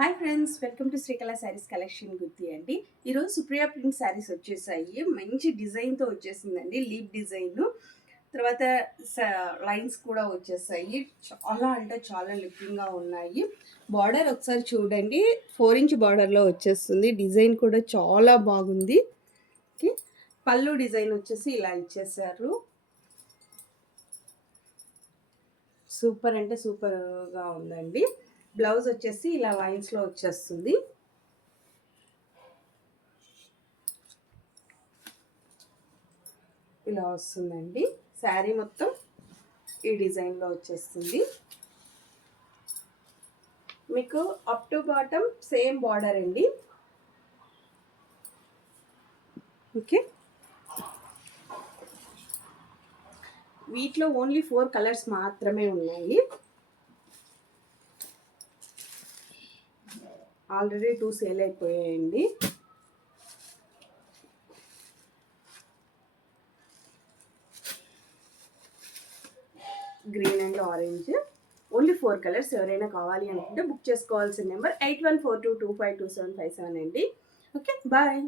Hi friends, welcome to Srikala sarees collection Gutti అండి. ఈరోజు Supriya print saris వచ్చేసాయి. మంచి డిజైన్తో వచ్చేసిందండి, లీప్ డిజైన్. తర్వాత లైన్స్ కూడా వచ్చేసాయి. చాలా అంటే చాలా లుకింగ్గా ఉన్నాయి. బార్డర్ ఒకసారి చూడండి, 4 ఇంచ్ బార్డర్లో వచ్చేస్తుంది. డిజైన్ కూడా చాలా బాగుంది. ఓకే, పళ్ళు డిజైన్ వచ్చేసి ఇలా ఇచ్చేసారు. సూపర్ అంటే సూపర్గా ఉందండి. బ్లౌజ్ వచ్చేసి ఇలా లైన్స్లో వచ్చేస్తుంది. ఇలా వస్తుందండి. శారీ మొత్తం ఈ డిజైన్లో వచ్చేస్తుంది. మీకు up to bottom same border అండి. ఓకే, వీటిలో ఓన్లీ 4 కలర్స్ మాత్రమే ఉన్నాయి. ఆల్రెడీ 2 సేల్ అయిపోయాయండి. Green and orange, only 4 colours. ఎవరైనా కావాలి అనుకుంటే బుక్ చేసుకోవాల్సిన నెంబర్ 8142252757 అండి. Okay, bye.